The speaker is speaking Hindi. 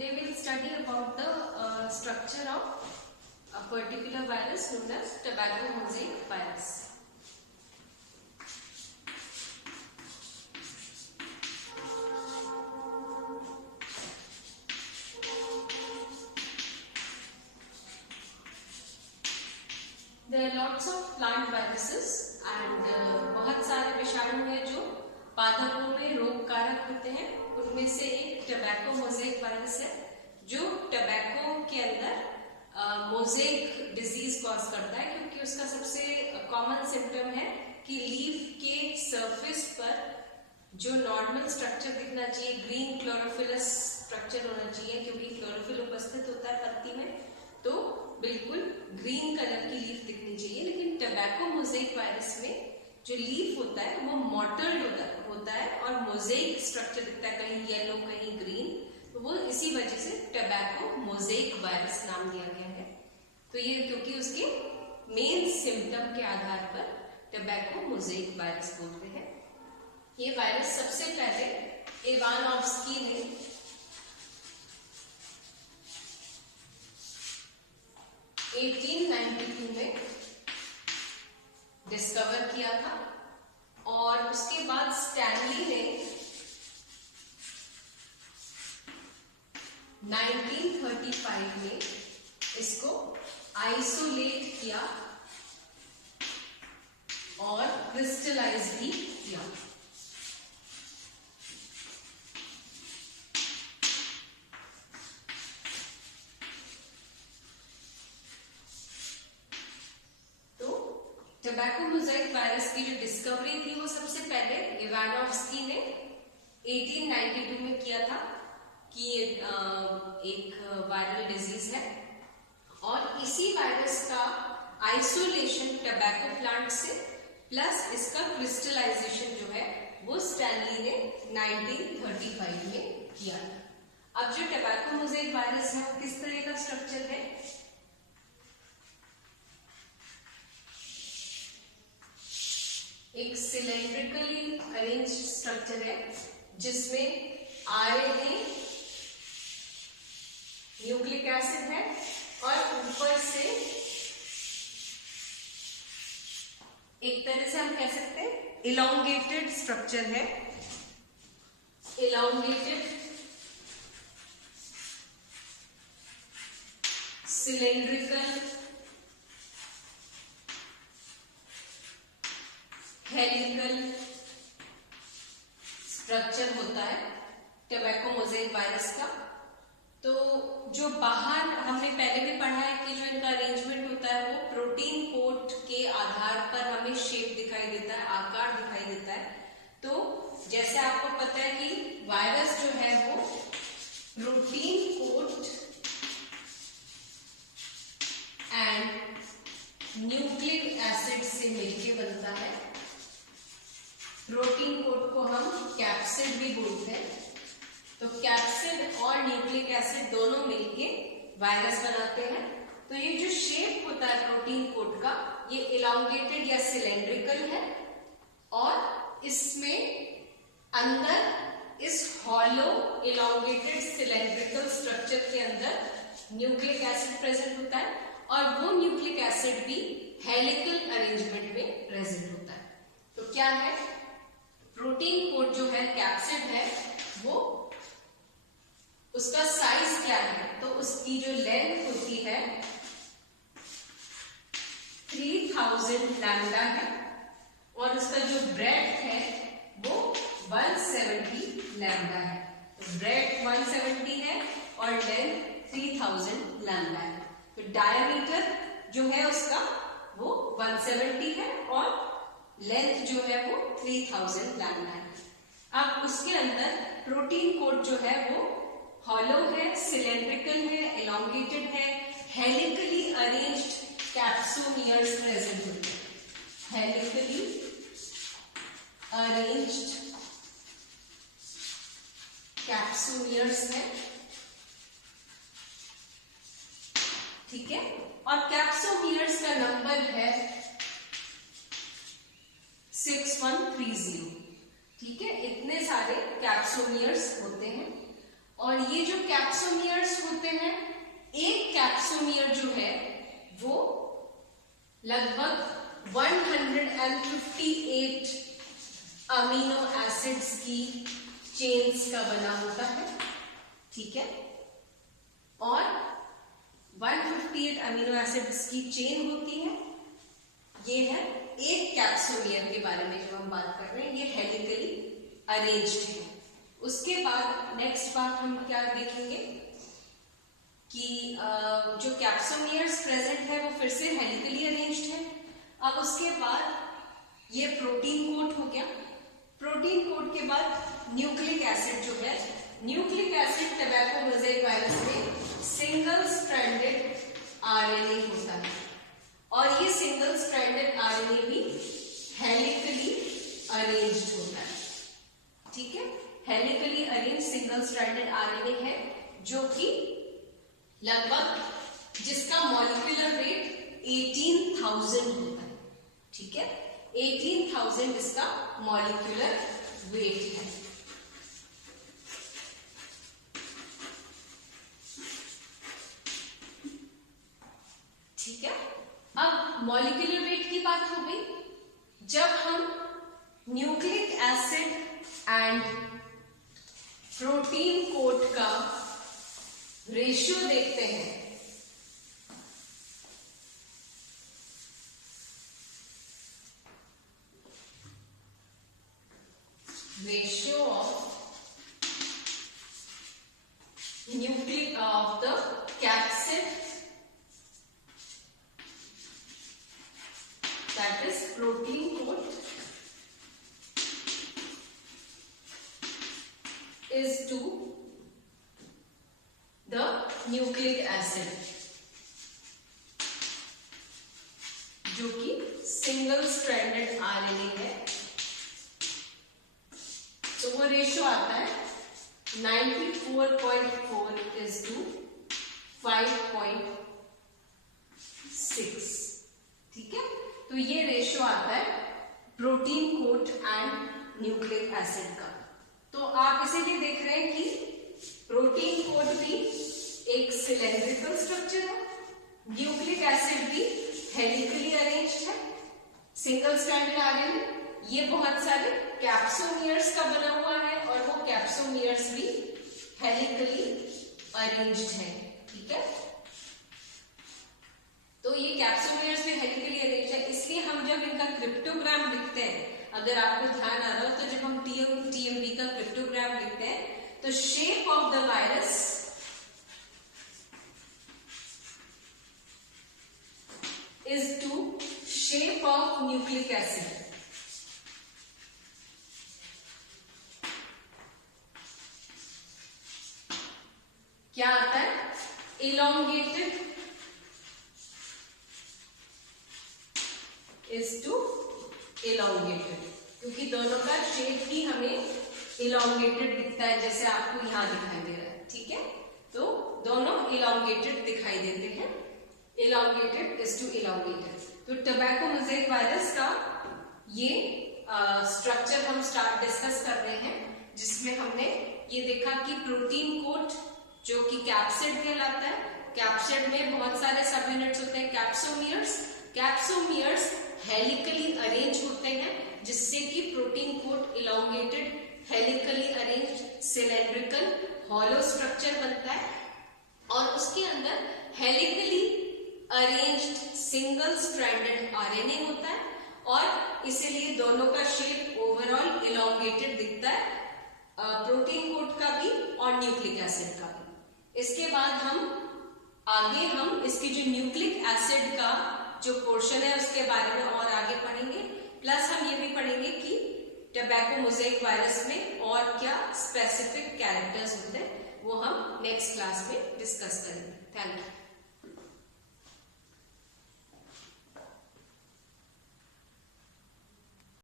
Today we will study about the structure of a particular virus known as tobacco mosaic virus. There are lots of plant viruses and बहुत सारे विषाणु हैं जो पादपों में रोग कारक होते हैं. उनमें से एक टबैको मोज़ेक वायरस है जो टबैको के अंदर मोज़ेक डिजीज कॉज करता है, क्योंकि उसका सबसे कॉमन सिम्टम है कि लीफ के सरफेस पर जो नॉर्मल स्ट्रक्चर दिखना चाहिए, ग्रीन क्लोरोफिलस स्ट्रक्चर होना चाहिए, क्योंकि क्लोरोफिल उपस्थित होता है पत्ती में, तो बिल्कुल ग्रीन कलर की लीफ दिखनी चाहिए. लेकिन टबैको मोज़ेक वायरस में जो लीफ होता है वो मॉटल्ड होता है और मोज़ेक स्ट्रक्चर दिखता है, कहीं येलो कहीं ग्रीन. तो वो इसी वजह से टबैको मोज़ेक वायरस नाम दिया गया है. तो ये क्योंकि उसके मेन सिम्टम के आधार पर टबैको मोज़ेक वायरस बोलते हैं. ये वायरस सबसे पहले इवानोव्स्की ने 1892 में डिस्कवर किया था और उसके बाद स्टैनली ने 1935 में इसको आइसोलेट किया और क्रिस्टलाइज भी किया. टबैको मोज़ेक वायरस की जो डिस्कवरी थी वो सबसे पहले इवानोव्स्की ने 1892 में किया था कि ये एक वायरल डिजीज है, और इसी वायरस का आइसोलेशन टबैको प्लांट से प्लस इसका क्रिस्टलाइजेशन जो है वो स्टैनली ने 1935 में किया. अब जो टबैको मोज़ेक वायरस है वो किस तरह का स्ट्रक्चर है? एक सिलेंड्रिकली अरेंज्ड स्ट्रक्चर है जिसमें आरएनए, न्यूक्लिक एसिड है और ऊपर से एक तरह से हम कह सकते हैं इलॉन्गेटेड स्ट्रक्चर है. इलॉन्गेटेड सिलेंड्रिकल हेलिकल स्ट्रक्चर होता है टबैको मोज़ेक वायरस का. तो जो बाहर हमने पहले भी पढ़ा है कि जो इनका अरेंजमेंट होता है वो प्रोटीन कोट के आधार पर हमें शेप दिखाई देता है, आकार दिखाई देता है. तो जैसे आपको पता है कि वायरस जो है वो protein coat and nucleic acid से मिलकर बनता है. प्रोटीन कोट को हम कैप्सिड भी बोलते हैं. तो कैप्सिड और न्यूक्लिक एसिड दोनों मिलके वायरस बनाते हैं. तो ये जो शेप होता है प्रोटीन कोट का, ये इलॉन्गेटेड या सिलेंड्रिकल है, और इसमें अंदर इस हॉलो इलॉन्गेटेड सिलेंड्रिकल स्ट्रक्चर के अंदर न्यूक्लिक एसिड प्रेजेंट होता है, और वो न्यूक्लिक एसिड भी हेलिकल अरेंजमेंट में प्रेजेंट होता है. तो क्या है, प्रोटीन कोट जो है कैप्सिड है वो उसका साइज क्या है? तो उसकी जो लेंथ होती है 3000 लैम्डा है, और उसका जो ब्रेड्थ है वो 170 लैम्डा है. तो ब्रेड्थ 170 है और लेंथ 3000 लैम्डा है. तो डायमीटर जो है उसका वो 170 है और लेंथ जो है वो 3000 लैम्डा है. अब उसके अंदर प्रोटीन कोट जो है वो हॉलो है, सिलेंड्रिकल है, एलोंगेटेड है, हेलिकली अरेंज्ड कैप्सोमियर्स प्रेजेंट होते हैं. हेलिकली अरेंज्ड कैप्सोमियर्स है, ठीक है. और कैप्सोमियर्स का नंबर है 6130. ठीक है, इतने सारे कैप्सोमियर्स होते हैं. और ये जो कैप्सोमियर्स होते हैं, एक कैप्सोमियर जो है वो लगभग 158 अमीनो एसिड्स की चेन्स का बना होता है, ठीक है। और 158 अमीनो एसिड्स की चेन होती है। ये है एक कैप्सोमियर के बारे में जो हम बात कर रहे हैं, ये हेलिकली अरेंज्ड है। उसके बाद नेक्स्ट बात हम क्या देखेंगे कि जो कैप्सोमियर्स प्रेजेंट है वो फिर से हेलिकली अरेंज्ड है। अब उसके बाद ये प्रोटीन कोट हो गया। प्रोटीन कोट के बाद न्यूक्लिक एसिड जो है, nucleic acid tobacco mosaic virus में सिंगल स्ट्रैंडेड आरएनए होता है और ये सिंगल स्ट्रैंडेड आरएनए भी हेलिकली अरेंज्ड होता है, ठीक है। Helically arrange single stranded RNA है जो कि लगभग जिसका मॉलिक्यूलर वेट 18,000 होता है, ठीक है। 18,000 इसका मॉलिक्यूलर वेट है। ठीक है, अब मॉलिक्यूलर वेट की बात हो गई। जब हम nucleic acid and protein coat का रेशियो देखते हैं, ratio of nucleic of the capsid that is protein coat is to the nucleic acid, जो कि सिंगल स्ट्रैंडेड आरएनए है। तो वो रेशियो आता है 94.4 is to 5.6, ठीक है। तो ये रेशियो आता है protein coat and nucleic acid का। तो आप इसीलिए देख रहे हैं कि प्रोटीन कोट भी एक सिलेंड्रिकल स्ट्रक्चर है, न्यूक्लिक एसिड भी हेलिकली अरेंज्ड है, सिंगल स्ट्रैंडेड आरएनए, ये बहुत सारे कैप्सोमियर्स का बना हुआ है और वो कैप्सोमियर्स भी हेलिकली अरेंज्ड है, ठीक है। तो ये कैप्सोमियर्स भी हेलिकली अरेंज्ड है, इसलिए हम जब इनका क्रिप्टोग्राम लिखते हैं, अगर आपको ध्यान आ रहा हो, तो जब हम टीएमवी का क्रिप्टोग्राम लिखते हैं तो shape of the virus is to shape of nucleic acid. क्या आता है? इलोंगेटेड इज टू इलोंगेटेड, क्योंकि दोनों का शेप भी हमें इलोंगेटेड दिखता है, जैसे आपको यहां दिखाई दे रहा है, ठीक है। तो दोनों इलोंगेटेड दिखाई देते हैं, इलोंगेटेड इज टू इलोंगेटेड। तो टोबैको मोज़ेक वायरस का ये स्ट्रक्चर हम डिस्कस कर रहे हैं, जिसमें हमने ये देखा कि प्रोटीन कोट जो कि कैप्सिड कहलाता है, कैप्सिड में बहुत सारे सब यूनिट्स होते हैं कैप्सोमियर्स। कैप्सोमियर्स हेलिकली अरेंज होते हैं, जिससे कि protein coat elongated helically arranged cylindrical hollow structure बनता है और उसके अंदर helically arranged single stranded RNA होता है और इसीलिए दोनों का शेप ओवरऑल इलोंगेटेड दिखता है, प्रोटीन कोट का भी और न्यूक्लिक एसिड का भी। इसके बाद हम इसकी जो न्यूक्लिक एसिड का जो पोर्शन है उसके बारे में और आगे पढ़ेंगे, प्लस हम ये भी पढ़ेंगे कि टोबैको मोज़ेक वायरस में और क्या स्पेसिफिक कैरेक्टर्स होते हैं, वो हम नेक्स्ट क्लास में डिस्कस करेंगे। Thank you.